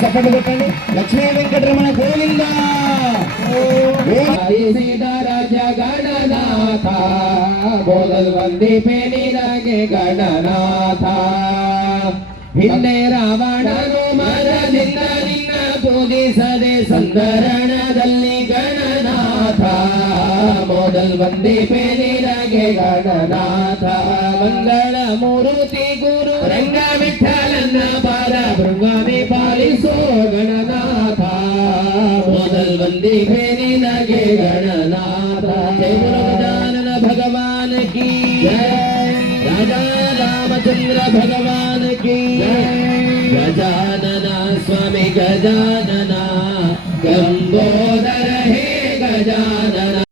ಚಪ್ಪಟೆ ಕೊಟ್ಟಲ್ಲಿ ಲಕ್ಷ್ಮೀ ವೆಂಕಟರಮಣ ಗೋವಿಂದ. ಗಣನಾಥ ಬೋಧಲ್ ಬಂದಿ ಪೇನಿನಾಗೆ ಗಣನಾಥ. ಹಿಂದೆ ರಾವಣನು ಮರದಿಂದ ನಿನ್ನ ಪೂಜಿಸದೆ ಸಂದರಣದಲ್ಲಿ ಗಣನಾಥ. ಮೋದಲ್ ಬಂದಿ ಪೇನಿನಾಗೆ ಗಣನಾಥ. ಮಂಗಳ ಮೂರುತಿ ಗುರು ರಂಗ ವಿಠಲನ್ನ ಪರ ಭೃಂಗ గణనాథ మొదల్ గణనాథ భగవాన్ రామచంద్ర భగవాన్ స్వామి గంబోదర హే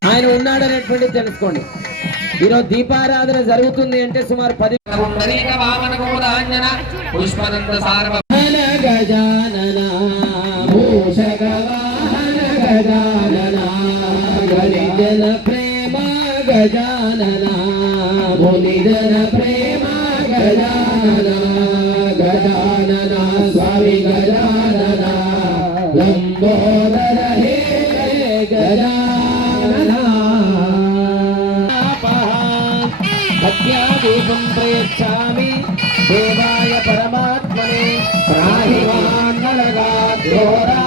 ఆయన ఉన్నాడనేటువంటిది తెలుసుకోండి. ఈరోజు దీపారాధన జరుగుతుంది అంటే సుమారు పది పుష్పనంద సార్వ గజానన భూషగ వాహన గజానన గరిజన ప్రేమ గజానన భూలిజన ప్రేమ గజానన గజానన స్వామి గజానన లంబోదర హే గజానన భక్త్యాదీపం ప్రయచ్చామి దేవాయ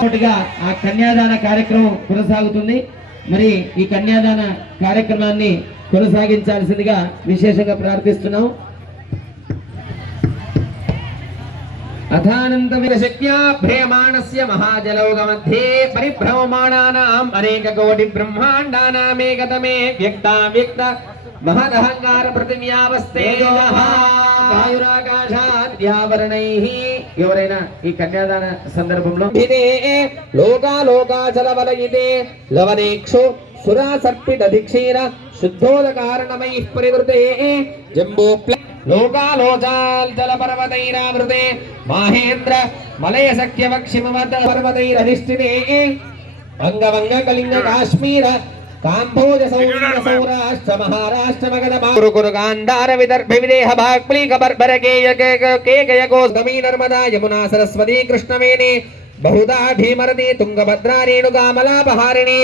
మొదటిగా ఆ కన్యాదాన కార్యక్రమం కొనసాగుతుంది. మరి ఈ కన్యాదాన కార్యక్రమాన్ని కొనసాగించాల్సిందిగా విశేషంగా ప్రార్థిస్తున్నాం. అథానంతమిరశక్యాభ్రేమాణస్య మహాజలౌగమధ్యే పరిభ్రమమాణానాం అనేక కోటి బ్రహ్మాండానామేకతమే వ్యక్త వ్యక్త మహదహంకార పృథివ్యావస్థే వాయురాకాశాద్యావరణైః ఎవరైనా ఈ కన్యాదాన సందర్భంలో ఇదే లోకాలోకాచల వలయితే లవనేక్షు సురా సర్పిత ధిక్షీర శుద్ధోదకారణమై పరివృతే. జంబో లోకాలోచాల్ జల పర్వతైరావృతే మాహేంద్ర మలయ సఖ్య వక్షిమవత పర్వతైరధిష్ఠితే అంగవంగ కళింగ కాశ్మీర కాంభోజ సౌర సౌరాష్ట్ర మహారాష్ట్ర మగధ గురు గురు గాంధార విదర్భ విదేహ భాక్లీక బర్బర కేయ కేకయ గోస్గమీ నర్మదా యమునా సరస్వతి కృష్ణవేణి బహుదా భీమరతి తుంగభద్రా రేణుగామలాపహారిణి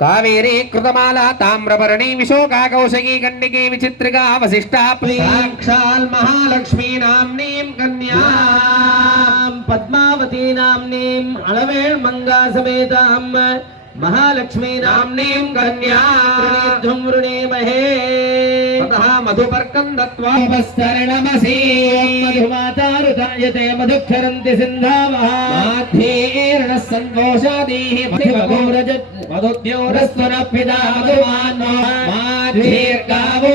కావేరీ కృతమాల తామ్రపరణి విశోకా కౌశకీ గండికీ విచిత్రికా వశిష్టా సాక్షాల్ మహాలక్ష్మీ నామ్నీం కన్యాం పద్మావతీ నామ్నీం అళవేళ్ మంగా సమేతాం महालक्ष्मी नाम्नीं कन्यां। महे ततः मधुपर्कं दत्त्वा। उपस्तरणमसि मधुमातारुतायते मधुक्षरन्ति सिन्धावः। माध्येर्णः सन्तोषादीः अमृता मधुमान्नो माध्येर्गावो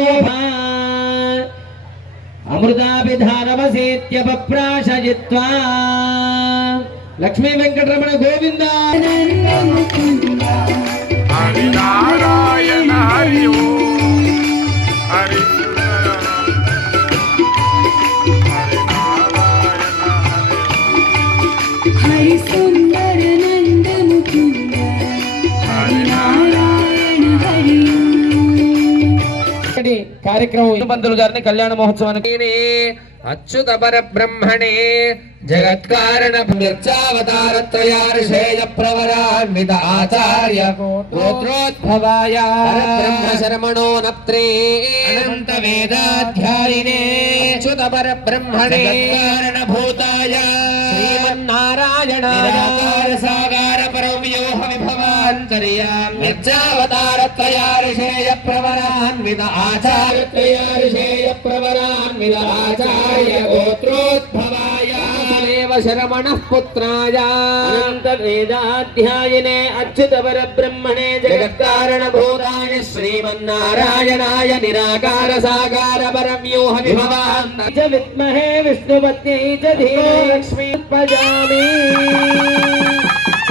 లక్ష్మీ వెంకటరమణ గోవింద. హరినారాయణ హరి ఓం. హరి హరినారాయణ హరి హరి సుందర నంద ముకుంద హరి నారాయణ హరి కార్యక్రమం పంతులు గారిని కళ్యాణ మహోత్సవానికి अच्युतपरब्रह्मणे प्रवरान्वित आचार्य गोत्रोद्भवाय ब्रह्मशरमणो नप्त्रे अनन्तवेदाध्यायिने जगत्कारण भूताय श्रीमन्नारायणाय విభవాంతర్యాం నిర్చావతారత్రయార్షేయ ప్రవరాన్విత ఆచార్యత్రయార్షేయ ప్రవరాన్విత ఆచార్య గోత్రోద్భవాయ దేవ శరమణ పుత్రాయ అనంత వేదాధ్యాయనే అచ్యుత పరబ్రహ్మణే జగత్కారణ భూతాయ శ్రీమన్నారాయణాయ నిరాకార సాగార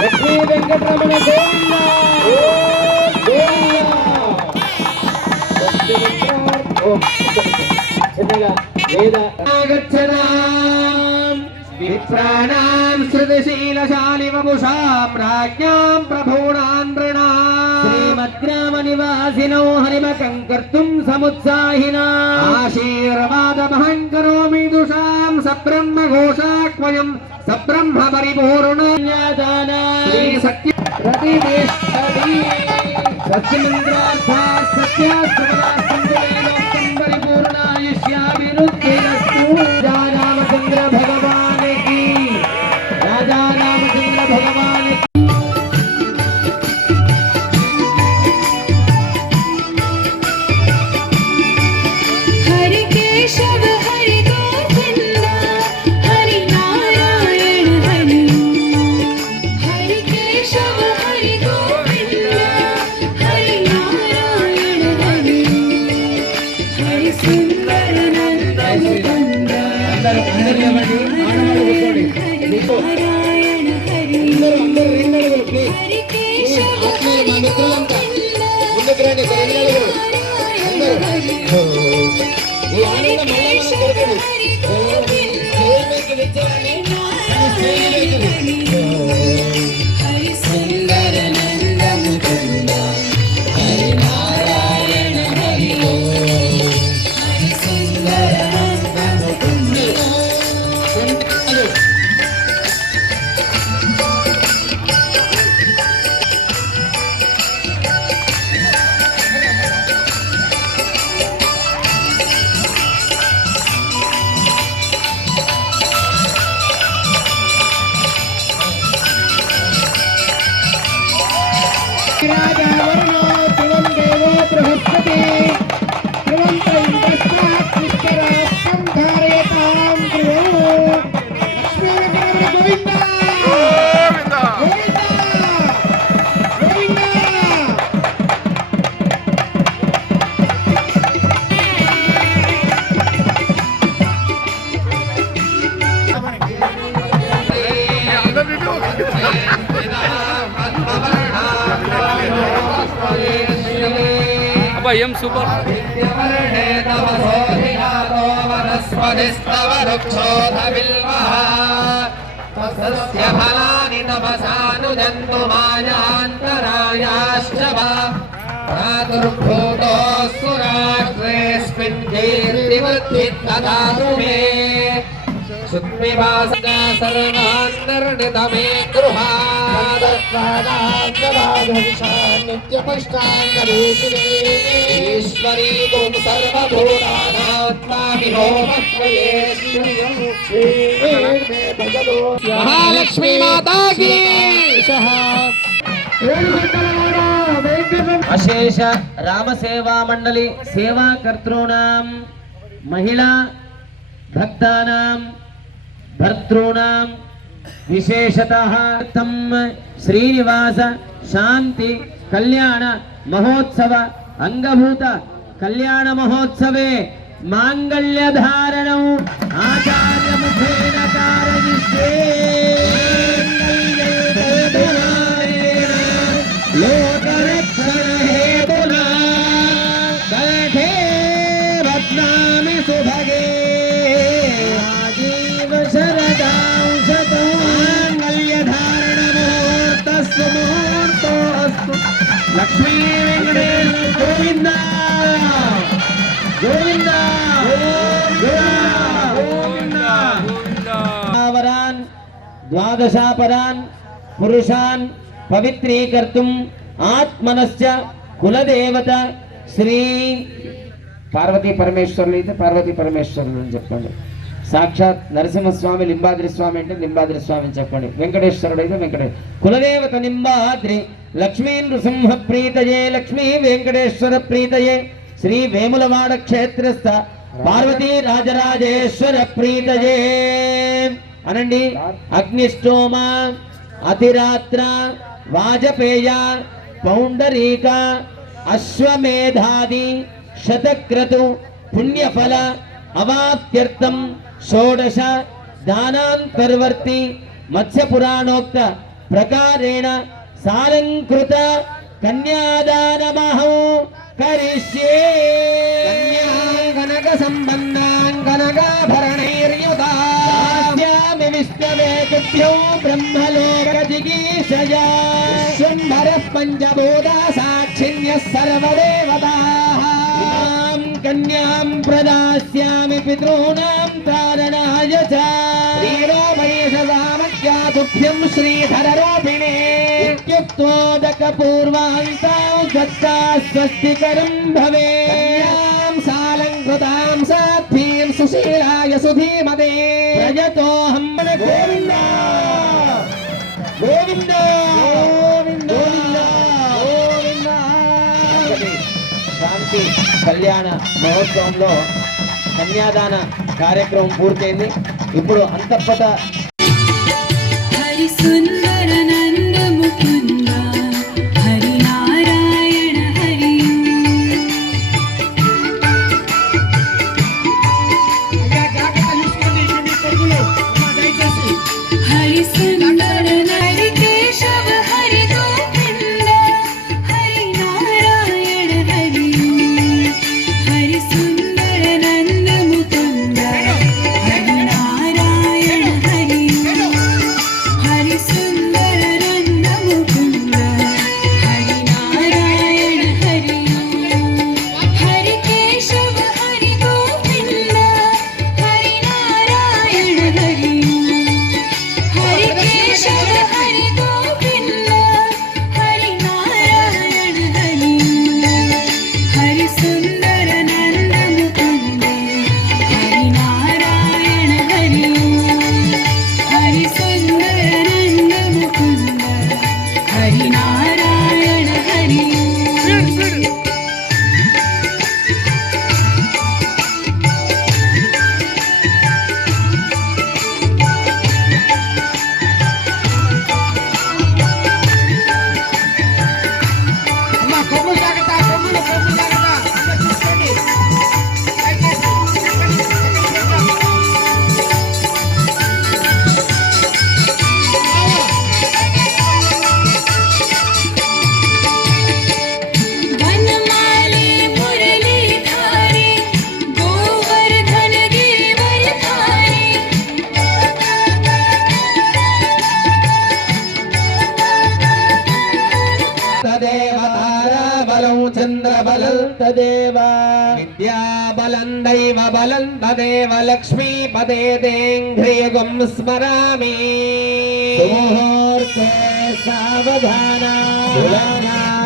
లక్ష్మీ వెంకటరమణ చిన్నగా లేదా విప్రాణాం శృతిశీలశాలివముషాం రాజ్ఞాం ప్రభూణాం నృణాం శ్రీమద్గ్రామనివాసినో హరిమకం కర్తుం సముత్సాహినా. ఆశీర్వాదమహం కరోమి దుషాం సబ్రహ్మఘోషాక్వయం సబ్రహ్మ పరిపూర్ణ శ్రీ సత్య ప్రతిష్ఠి సత్యమింద్రార్థ సత్యాస్తవ సూపర్ तस्य फलानि तपसानुजन्तु मायान्तरायाश्च वा प्रादुर्भूतोऽस्तु राष्ट्रेऽस्मिन् कीर्तिवद्भिर्ददातु मे सुद्विवास सर्वान्नरणितमे गृहादत्वादान्तराधविशान्नित्यपष्टान्तरेषिणे ईश्वरी त्वं सर्वभूतानात्मानि होमत्रये श्रीर्मे भगवो महालक्ष्मी माता की అశేష రామసేవా మండలి సేవాకర్తॄణం మహిళా భక్తానాం భర్తॄణాం విశేషత శ్రీనివాస శాంతి కళ్యాణ మహోత్సవ అంగభూత కళ్యాణ మహోత్సవే మాంగళ్యధారణం ఆచార్య ముఖేన కారయిష్యే పరాన్ పురుషాన్ పవిత్రీకర్తుం ఆత్మనశ్చ కులదేవత శ్రీ పార్వతీ పరమేశ్వరులు అయితే పార్వతీ పరమేశ్వరులు అని చెప్పండి. సాక్షాత్ నరసింహస్వామి లింబాద్రి స్వామి అంటే లింబాద్రి స్వామి అని చెప్పండి. వెంకటేశ్వరుడు అయితే వెంకటేశ్వర కులదేవత నింబాద్రి లక్ష్మీ నృసింహ ప్రీతయే లక్ష్మీ వెంకటేశ్వర ప్రీతయే శ్రీ వేములవాడ క్షేత్రస్థ పార్వతీ రాజరాజేశ్వర ప్రీతయే. అనండి. అగ్నిష్టోమ అతిరాత్ర వాజపేయ పౌండరీక అశ్వమేధాది శతక్రతు పుణ్యఫల అవాప్త్యర్థం షోడశ దానాంతర్వర్తి మత్స్యపురాణోక్త ప్రకారేణ సాలంకృత కన్యాదానమహం కరిష్యే. కన్యా కనక సంబంధాం కనకాభరణైర్యుతా. विश्ववेदभ्यो ब्रह्मलोकजिगीषया विश्वम्भरः पञ्चभूता साक्षिण्यः सर्वदेवताः कन्यां प्रदास्यामि पितॄणां तारणाय च श्रीरोमयेशसामज्ञातुभ्यं श्रीधररूपिणे इत्युक्तोदकपूर्वान्तां स्वस्ता स्वस्तिकरं भवेत्। सालङ्कृतां साध्वीं सुशीलाय सुधीमते। శాంతి కళ్యాణ మహోత్సవంలో కన్యాదాన కార్యక్రమం పూర్తయింది. ఇప్పుడు అంతఃపట वलन्ददे वलक्ष्मी पदे देङ्घ्रियुगं स्मरामि। मुहूर्ते सावधाना।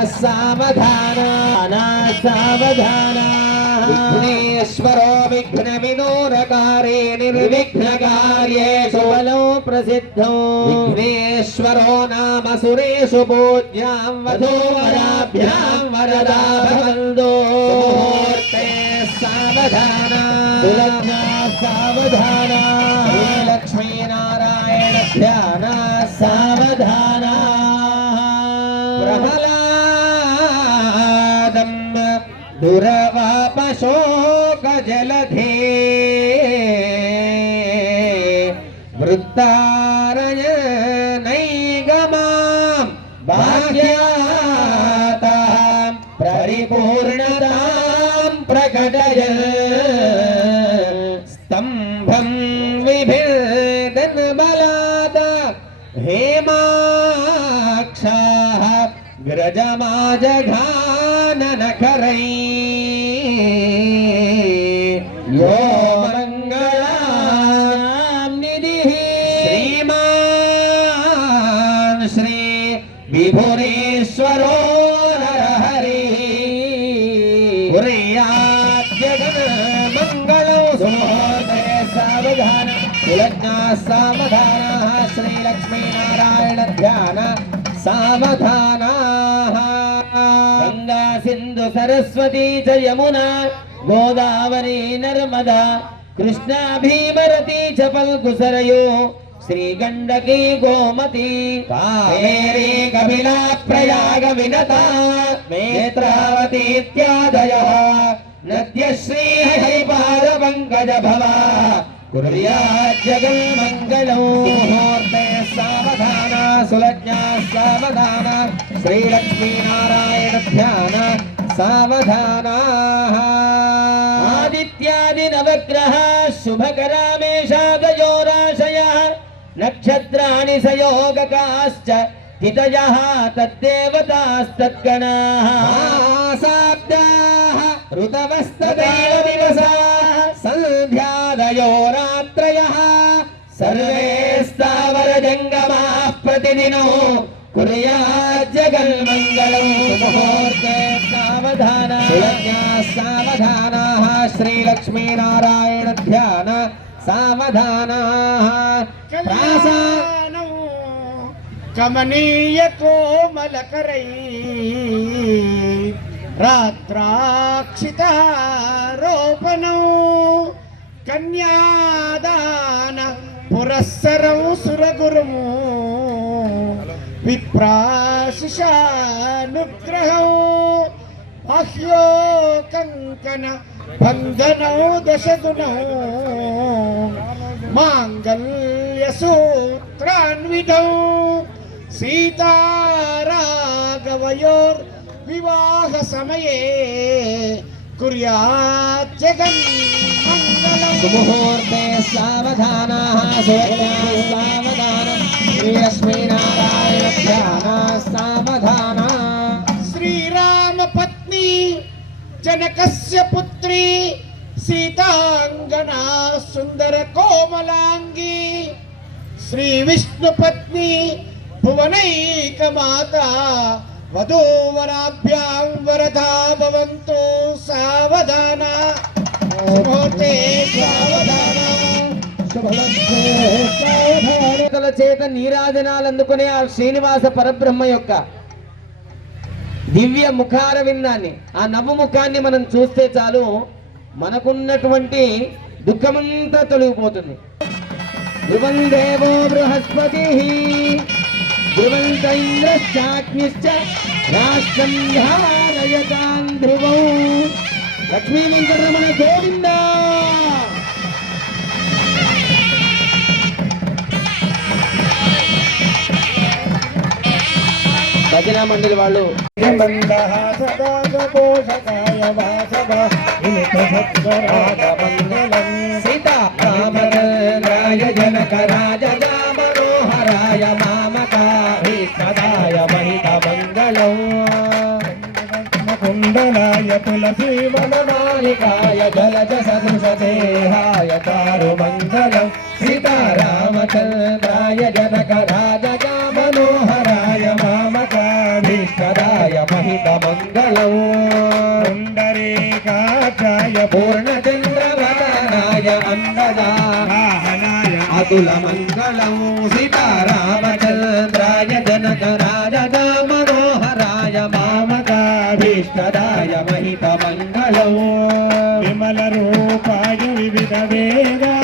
सावधाना सावधाना। विघ्नेश्वरो विघ्नविदोरकारे निर्विघ्नकार्ये सुबलो प्रसिद्धो। विघ्नेश्वरो नाम सुरेषु पूज्यां वधूवराभ्यां वरदा भवन्दो సావధాన సావధాన లక్ష్మీనారాయణ ధ్యాన సావధాన ప్రహ్లాదం దురవాపశోక జలధే వృత్తా स्तम्भं विभिर्दन बलाद हेमाक्षाः ग्रजमाजघाननखरै సావధానా గంగా సింధు సరస్వతీ చ యమునా గోదావరి నర్మద కృష్ణా భీమరతి చ పల్కుసరయో శ్రీగండకీ గోమతి కావేరీ కపిలా ప్రయాగ వినత నేత్రావతీత్యాదయ నద్య శ్రీ హరిపాద పంకజ భవ కుర్యాజ్జగన్మంగళం ముహూర్తే సావ सुलज्ञा सावधान श्रीलक्ष्मीनारायणध्यान सावधानाः। आदित्यादिनवग्रह शुभकरामेशागयोराशयः नक्षत्राणि सयोगकाश्च हितयः तद्देवतास्तद्गणाः साब्दाः ऋतवस्तदेव दिवसाः सन्ध्यादयो रात्रयः सर्वे स्थावरजङ्गमाः స్థావర జంగమాः ప్రతిదినో కుర్యాజ్జగన్మంగళం ముహూర్తే సావధాన సావధానాः శ్రీలక్ష్మీనారాయణ ధ్యాన సావధానాः ప్రాసా కమనీయ కోమలకరై రాత్రాక్షితారోపణం కన్యాదాన పురస్సరం సురగురం విప్రాశిషానుగ్రహం అహ్యో కంకణ బంధనౌ దశగుణౌ మాంగళ్యసూత్రాన్విధౌ సీతారాఘవయోర్ వివాహ సమయే కుర్యాత్ జగన్ మంగళం ముహూర్తే సావధానాः సావధానం శ్రీలక్ష్మీనారాయణ ధ్యాన సావధాన శ్రీరామ పత్ని జనకస్య పుత్రి సీతాంగనా సుందర కోమలాంగి. శ్రీ విష్ణు పత్ని భువనైక మాత చేత నీరాజనాలు అందుకునే ఆ శ్రీనివాస పరబ్రహ్మ యొక్క దివ్య ముఖార విందాన్ని ఆ నవ్వు ముఖాన్ని మనం చూస్తే చాలు మనకున్నటువంటి దుఃఖమంతా తొలగిపోతుంది. ధ్రువం దేవో బృహస్పతి ధ్రువంత ఇంద్రశ్చాగ్నిశ్చ రాష్ట్రం ధ్రువం. లక్ష్మీ వెంకటరమణ గోవిందా! భజన మండలి వాళ్ళు. సీతారామచంద్రాయ జనక రాజ మనోహరాయ మామకాభీష్టదాయ మహిత మంగళం. కుండలాయ తులసీ వనమాలికాయ జలజ సదృశ దేహాయ చారు అందదాయ అతుల సీతారామచంద్రాయ జనక రాజగా మనోహరాయ మామకాభీష్టరాయ మహిత మంగళం విమల రూపాయ వివిధ వేదాంత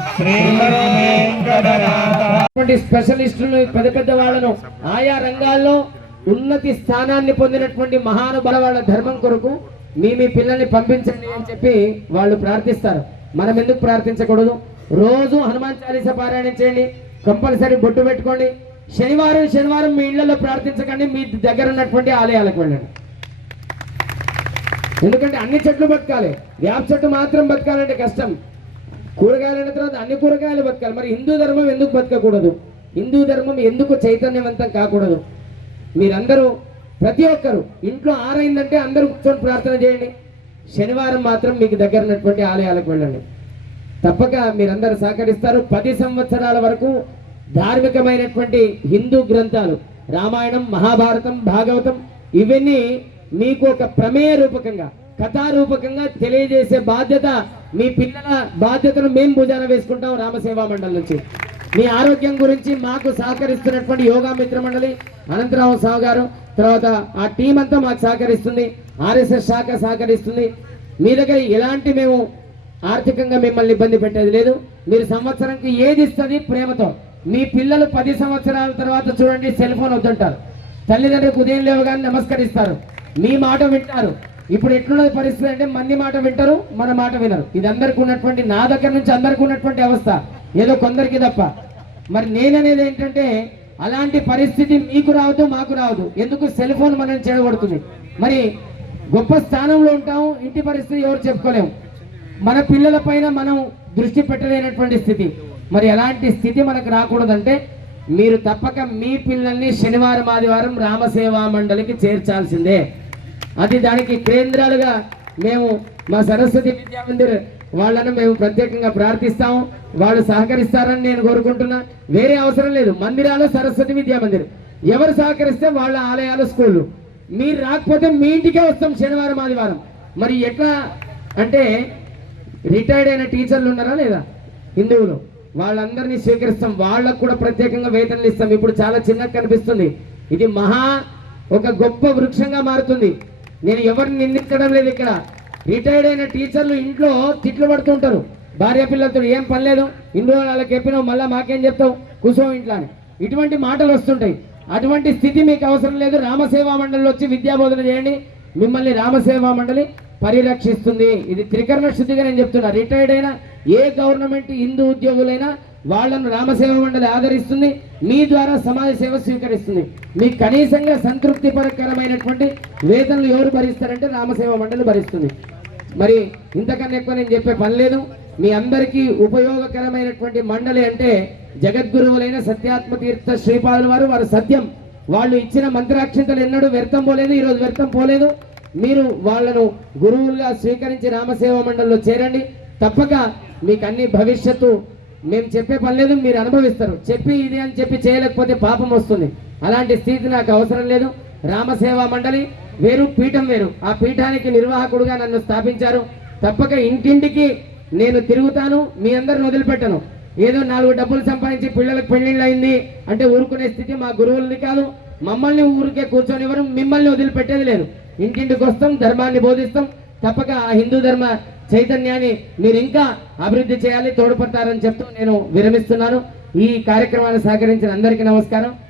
మనోహరాయ స్పెషలిస్టులను పెద్ద పెద్ద వాళ్ళను ఆయా రంగాల్లో ఉన్నతి స్థానాన్ని పొందినటువంటి మహానుభావ వాళ్ళ ధర్మం కొరకు మీ మీ పిల్లల్ని పంపించండి అని చెప్పి వాళ్ళు ప్రార్థిస్తారు. మనం ఎందుకు ప్రార్థించకూడదు? రోజు హనుమాన్ చాలీస పారాయణం చేయండి. కంపల్సరీ బొట్టు పెట్టుకోండి. శనివారం శనివారం మీ ఇళ్ళలో ప్రార్థించకండి. మీ దగ్గర ఉన్నటువంటి ఆలయాలకు వెళ్ళండి. ఎందుకంటే అన్ని చెట్లు బతకాలి. వేప చెట్టు మాత్రం బతకాలంటే కష్టం. కూరగాయలు అయిన తర్వాత అన్ని కూరగాయలు బతకాలి. మరి హిందూ ధర్మం ఎందుకు బతకకూడదు? హిందూ ధర్మం ఎందుకు చైతన్యవంతం కాకూడదు? మీరందరూ ప్రతి ఒక్కరు ఇంట్లో ఆరైందంటే అందరూ కూర్చొని ప్రార్థన చేయండి. శనివారం మాత్రం మీకు దగ్గర ఉన్నటువంటి ఆలయాలకు వెళ్ళండి. తప్పక మీరందరూ సహకరిస్తారు. పది సంవత్సరాల వరకు ధార్మికమైనటువంటి హిందూ గ్రంథాలు రామాయణం మహాభారతం భాగవతం ఇవన్నీ మీకు ఒక ప్రమేయ రూపకంగా కథారూపకంగా తెలియజేసే బాధ్యత మీ పిల్లల బాధ్యతను మేము భుజాన వేసుకుంటాం రామసేవా మండలి నుంచి. మీ ఆరోగ్యం గురించి మాకు సహకరిస్తున్నటువంటి యోగా మిత్ర మండలి అనంతరావు సావు గారు తర్వాత ఆ టీం అంతా మాకు సహకరిస్తుంది ఆర్ఎస్ఎస్ శాఖ సహకరిస్తుంది. మీ దగ్గర ఎలాంటి మేము ఆర్థికంగా మిమ్మల్ని ఇబ్బంది పెట్టేది లేదు. మీరు సంవత్సరంకి ఏది ఇస్తుంది ప్రేమతో. మీ పిల్లలు పది సంవత్సరాల తర్వాత చూడండి సెల్ ఫోన్ వద్దంటారు. తల్లిదండ్రులకు ఉదయం లేవగానే నమస్కరిస్తారు. మీ మాట వింటారు. ఇప్పుడు ఎట్లున్నది పరిస్థితి అంటే మంది మాట వింటారు మన మాట వినరు. ఇది అందరికి ఉన్నటువంటి నా దగ్గర నుంచి అందరికి ఉన్నటువంటి అవస్థ. ఏదో కొందరికి తప్ప. మరి నేననేది ఏంటంటే అలాంటి పరిస్థితి మీకు రావద్దు మాకు రావద్దు. ఎందుకు? సెల్ ఫోన్ మనల్ని చెడగొడుతుంది. మరి గొప్ప స్థానంలో ఉంటాం ఇంటి పరిస్థితి ఎవరు చెప్పుకోలేము. మన పిల్లల పైన మనం దృష్టి పెట్టలేనటువంటి స్థితి. మరి ఎలాంటి స్థితి మనకు రాకూడదంటే మీరు తప్పక మీ పిల్లల్ని శనివారం ఆదివారం రామసేవా మండలికి చేర్చాల్సిందే. అది దానికి కేంద్రాలుగా మేము మా సరస్వతి విద్యా మందిర్ వాళ్ళను మేము ప్రత్యేకంగా ప్రార్థిస్తాము వాళ్ళు సహకరిస్తారని నేను కోరుకుంటున్నా. వేరే అవసరం లేదు. మందిరాలు సరస్వతి విద్యా మందిర్. ఎవరు సహకరిస్తే వాళ్ళ ఆలయాలు స్కూళ్ళు. మీరు రాకపోతే మీ ఇంటికే వస్తాం శనివారం ఆదివారం. మరి ఎట్లా అంటే రిటైర్డ్ అయిన టీచర్లు ఉన్నారా లేదా? హిందువులు. వాళ్ళందరినీ స్వీకరిస్తాం. వాళ్ళకు కూడా ప్రత్యేకంగా వేతనలు ఇస్తాం. ఇప్పుడు చాలా చిన్నగా కనిపిస్తుంది. ఇది మహా ఒక గొప్ప వృక్షంగా మారుతుంది. నేను ఎవరిని నిందించడం లేదు ఇక్కడ. రిటైర్డ్ అయిన టీచర్లు ఇంట్లో తిట్లు పడుతుంటారు భార్య పిల్లలతో ఏం పనిలేదు ఇందులో ఇన్ని రోజులు వాళ్ళకి చెప్పినావు మళ్ళీ మాకేం చెప్తావు? కూర్చో ఇంట్లో అని. ఇటువంటి మాటలు వస్తుంటాయి. అటువంటి స్థితి మీకు అవసరం లేదు. రామసేవా మండలిలో వచ్చి విద్యాబోధన చేయండి. మిమ్మల్ని రామసేవా మండలి పరిరక్షిస్తుంది. ఇది త్రికరణ శుద్ధిగా నేను చెప్తున్నా. రిటైర్డ్ అయిన ఏ గవర్నమెంట్ హిందూ ఉద్యోగులైనా వాళ్ళను రామసేవ మండలి ఆదరిస్తుంది మీ ద్వారా సమాజ సేవ స్వీకరిస్తుంది. మీకు కనీసంగా సంతృప్తిపరకరమైనటువంటి వేతనలు ఎవరు భరిస్తారంటే రామసేవ మండలి భరిస్తుంది. మరి ఇంతకన్నా ఎక్కువ నేను చెప్పే పని లేదు. మీ అందరికీ ఉపయోగకరమైనటువంటి మండలి అంటే జగద్గురువులైన సత్యాత్మ తీర్థ శ్రీపాదుల వారు వారు సత్యం. వాళ్ళు ఇచ్చిన మంత్రాక్షంతలు ఎన్నడూ వ్యర్థం పోలేదు ఈరోజు వ్యర్థం పోలేదు. మీరు వాళ్ళను గురువులుగా స్వీకరించి రామసేవ మండలిలో చేరండి. తప్పక మీకు అన్ని భవిష్యత్తు మేము చెప్పే పని లేదు మీరు అనుభవిస్తారు. చెప్పి ఇది అని చెప్పి చేయలేకపోతే పాపం వస్తుంది. అలాంటి స్థితి నాకు అవసరం లేదు. రామసేవా మండలి వేరు పీఠం వేరు. ఆ పీఠానికి నిర్వాహకుడుగా నన్ను స్థాపించారు. తప్పక ఇంటింటికి నేను తిరుగుతాను మీ అందరిని వదిలిపెట్టను. ఏదో నాలుగు డబ్బులు సంపాదించి పిల్లలకు పెళ్ళిళ్ళు అయింది అంటే ఊరుకునే స్థితి మా గురువులని కాదు. మమ్మల్ని ఊరికే కూర్చొనివ్వరు మిమ్మల్ని వదిలిపెట్టేది లేదు. ఇంటింటికి వస్తాం ధర్మాన్ని బోధిస్తాం. తప్పక ఆ హిందూ ధర్మ చైతన్యాన్ని మీరు ఇంకా అభివృద్ధి చేయాలి తోడ్పడతారని చెప్తూ నేను విరమిస్తున్నాను. ఈ కార్యక్రమాన్ని సహకరించిన అందరికీ నమస్కారం.